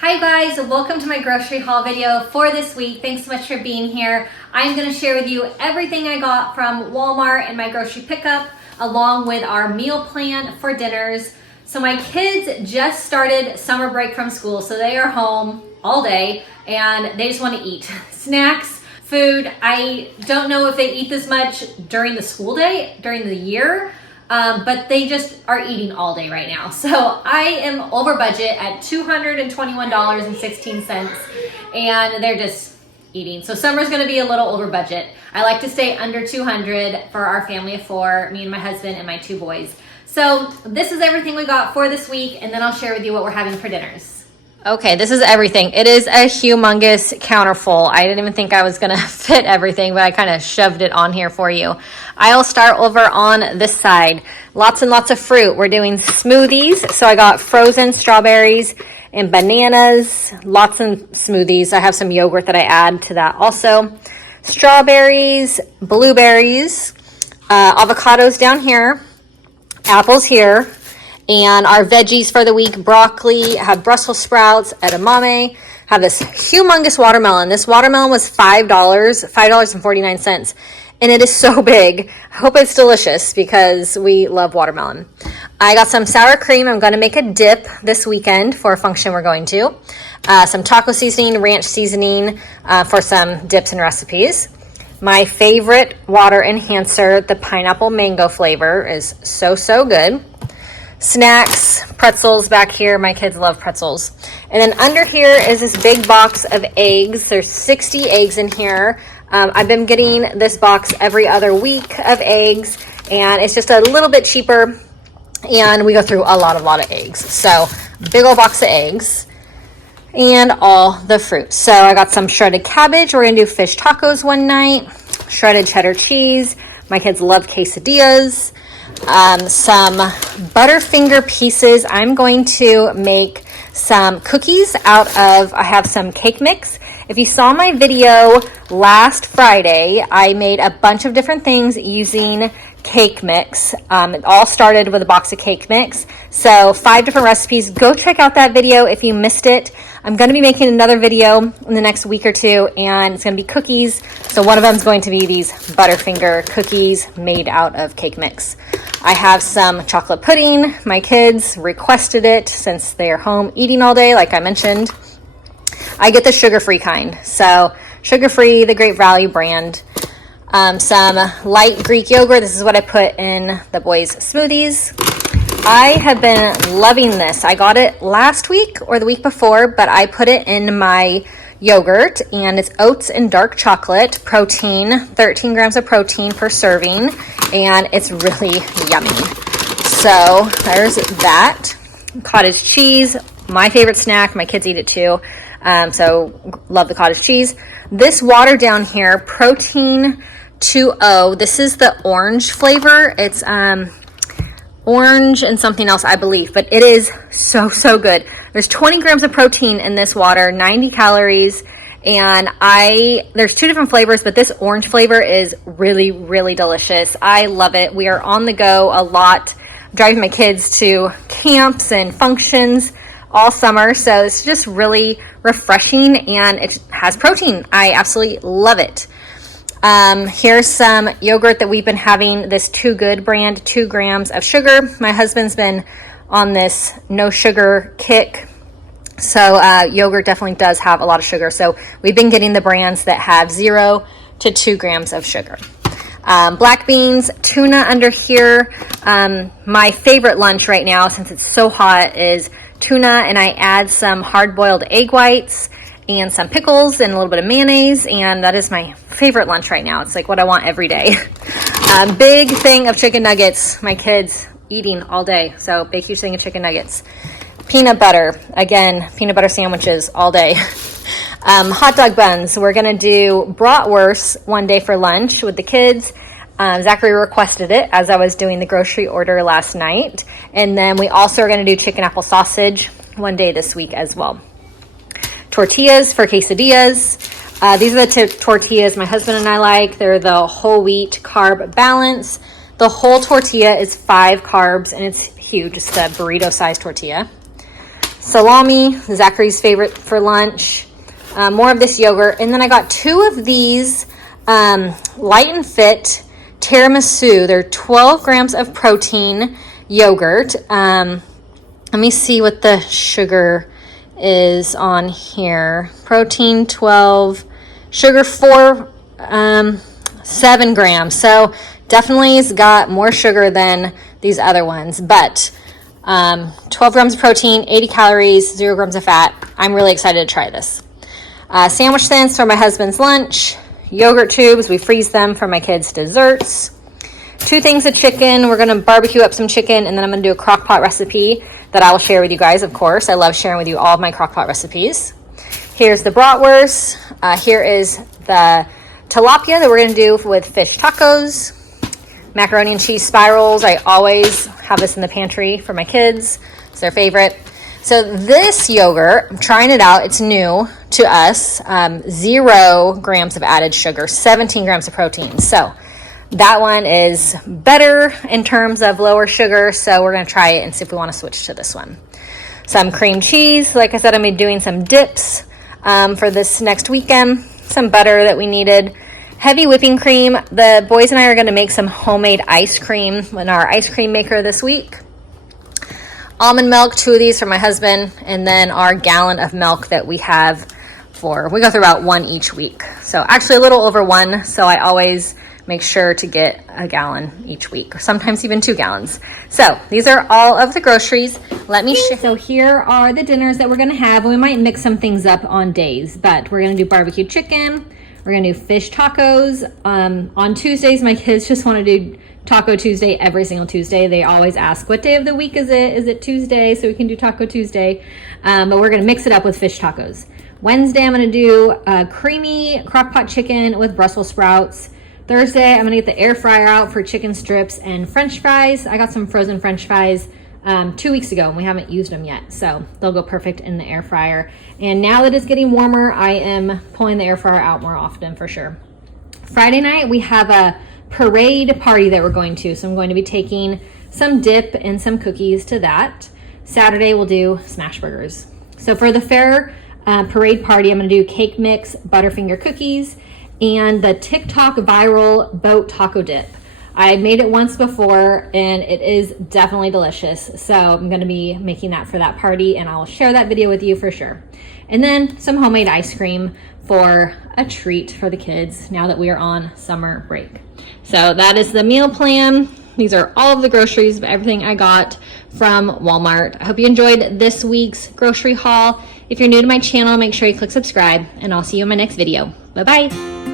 Hi guys, welcome to my grocery haul video for this week. Thanks so much for being here. I'm going to share with you everything I got from Walmart and my grocery pickup, along with our meal plan for dinners. So my kids just started summer break from school, so they are home all day and they just want to eat snacks, food. I don't know if they eat this much during the school day, during the year, but they just are eating all day right now. So I am over budget at $221.16, and they're just eating. So summer's gonna be a little over budget. I like to stay under 200 for our family of four, me and my husband and my two boys. So this is everything we got for this week, and then I'll share with you what we're having for dinners. Okay, this is everything. It is a humongous counter full. I didn't even think I was gonna fit everything, but I kind of shoved it on here for you. I'll start over on this side. Lots and lots of fruit. We're doing smoothies. So I got frozen strawberries and bananas, lots of smoothies. I have some yogurt that I add to that also. Strawberries, blueberries, avocados down here, apples here. And our veggies for the week, broccoli, have Brussels sprouts, edamame, have this humongous watermelon. This watermelon was $5.49. And it is so big. I hope it's delicious because we love watermelon. I got some sour cream. I'm going to make a dip this weekend for a function we're going to. Some taco seasoning, ranch seasoning for some dips and recipes. My favorite water enhancer, the pineapple mango flavor, is so good. Snacks, pretzels back here. My kids love pretzels. And then under here is this big box of eggs. There's 60 eggs in here. I've been getting this box every other week of eggs, and it's just a little bit cheaper, and we go through a lot of eggs. So big old box of eggs and all the fruit. So I got some shredded cabbage. We're gonna do fish tacos one night. Shredded cheddar cheese. My kids love quesadillas. Some Butterfinger pieces. I'm going to make some cookies out of, I have some cake mix. If you saw my video last Friday, I made a bunch of different things using cake mix. It all started with a box of cake mix. So 5 different recipes. Go check out that video if you missed it. I'm going to be making another video in the next week or two, and it's going to be cookies. So one of them is going to be these Butterfinger cookies made out of cake mix. I have some chocolate pudding. My kids requested it since they are home eating all day, like I mentioned. I get the sugar-free kind. So sugar-free, the Great Value brand. Some light Greek yogurt. This is what I put in the boys' smoothies. I have been loving this. I got it last week or the week before, but I put it in my yogurt, and it's oats and dark chocolate, protein, 13 grams of protein per serving, and it's really yummy. So there's that. Cottage cheese, my favorite snack. My kids eat it too. So love the cottage cheese. This water down here, Protein 2O. This is the orange flavor. It's orange and something else, I believe, but it is so good. There's 20 grams of protein in this water, 90 calories, and there's 2 different flavors, but this orange flavor is really delicious. I love it. We are on the go a lot, driving my kids to camps and functions all summer, so it's just really refreshing, and it has protein. I absolutely love it. Here's some yogurt that we've been having, this Too Good brand, 2 grams of sugar. My husband's been on this no sugar kick. So yogurt definitely does have a lot of sugar. So we've been getting the brands that have 0 to 2 grams of sugar. Black beans, tuna under here. My favorite lunch right now, since it's so hot, is tuna, and I add some hard-boiled egg whites and some pickles and a little bit of mayonnaise, and that is my favorite lunch right now. It's like what I want every day. Big thing of chicken nuggets. My kids eating all day, so big huge thing of chicken nuggets. Peanut butter, again, peanut butter sandwiches all day. Hot dog buns. We're gonna do bratwurst one day for lunch with the kids. Zachary requested it as I was doing the grocery order last night, and then we also are gonna do chicken apple sausage one day this week as well. Tortillas for quesadillas. These are the tortillas my husband and I like. They're the whole wheat carb balance. The whole tortilla is 5 carbs, and it's huge. It's the burrito size tortilla. salami, Zachary's favorite for lunch, more of this yogurt, and then I got 2 of these Light and Fit tiramisu. They're 12 grams of protein yogurt. Let me see what the sugar is on here. Protein 12, sugar 4, 7 grams. So definitely it's got more sugar than these other ones, but 12 grams of protein, 80 calories, 0 grams of fat. I'm really excited to try this. Sandwich thins for my husband's lunch. Yogurt tubes, we freeze them for my kids' desserts. 2 things of chicken. We're going to barbecue up some chicken, and then I'm going to do a crock pot recipe that I will share with you guys, of course. I love sharing with you all of my crock pot recipes. Here's the bratwurst. Here is the tilapia that we're going to do with fish tacos. Macaroni and cheese spirals. I always have this in the pantry for my kids. It's their favorite. So this yogurt, I'm trying it out. It's new to us. 0 grams of added sugar, 17 grams of protein. So that one is better in terms of lower sugar. So we're going to try it and see if we want to switch to this one. Some cream cheese. Like I said, I'm going to be doing some dips for this next weekend. Some butter that we needed. Heavy whipping cream. The boys and I are going to make some homemade ice cream in our ice cream maker this week. Almond milk, 2 of these for my husband, and then our gallon of milk that we have we go through about 1 each week. So actually a little over 1, so I always make sure to get a gallon each week, or sometimes even 2 gallons. So these are all of the groceries. Let me show. So here are the dinners that we're gonna have. We might mix some things up on days, but we're gonna do barbecue chicken. We're gonna do fish tacos. On Tuesdays, my kids just wanna do Taco Tuesday every single Tuesday. They always ask, what day of the week is it? Is it Tuesday? So we can do Taco Tuesday. But we're going to mix it up with fish tacos. Wednesday, I'm going to do creamy crock pot chicken with Brussels sprouts. Thursday, I'm going to get the air fryer out for chicken strips and French fries. I got some frozen French fries 2 weeks ago and we haven't used them yet. So they'll go perfect in the air fryer. And now that it's getting warmer, I am pulling the air fryer out more often for sure. Friday night, we have a parade party that we're going to. So I'm going to be taking some dip and some cookies to that. Saturday, we'll do smash burgers. So for the fair parade party, I'm going to do cake mix, Butterfinger cookies, and the TikTok viral boat taco dip. I made it once before and it is definitely delicious. So I'm going to be making that for that party and I'll share that video with you for sure. And then some homemade ice cream for a treat for the kids now that we are on summer break. So that is the meal plan. These are all of the groceries of everything I got from Walmart. I hope you enjoyed this week's grocery haul. If you're new to my channel, make sure you click subscribe and I'll see you in my next video. Bye-bye.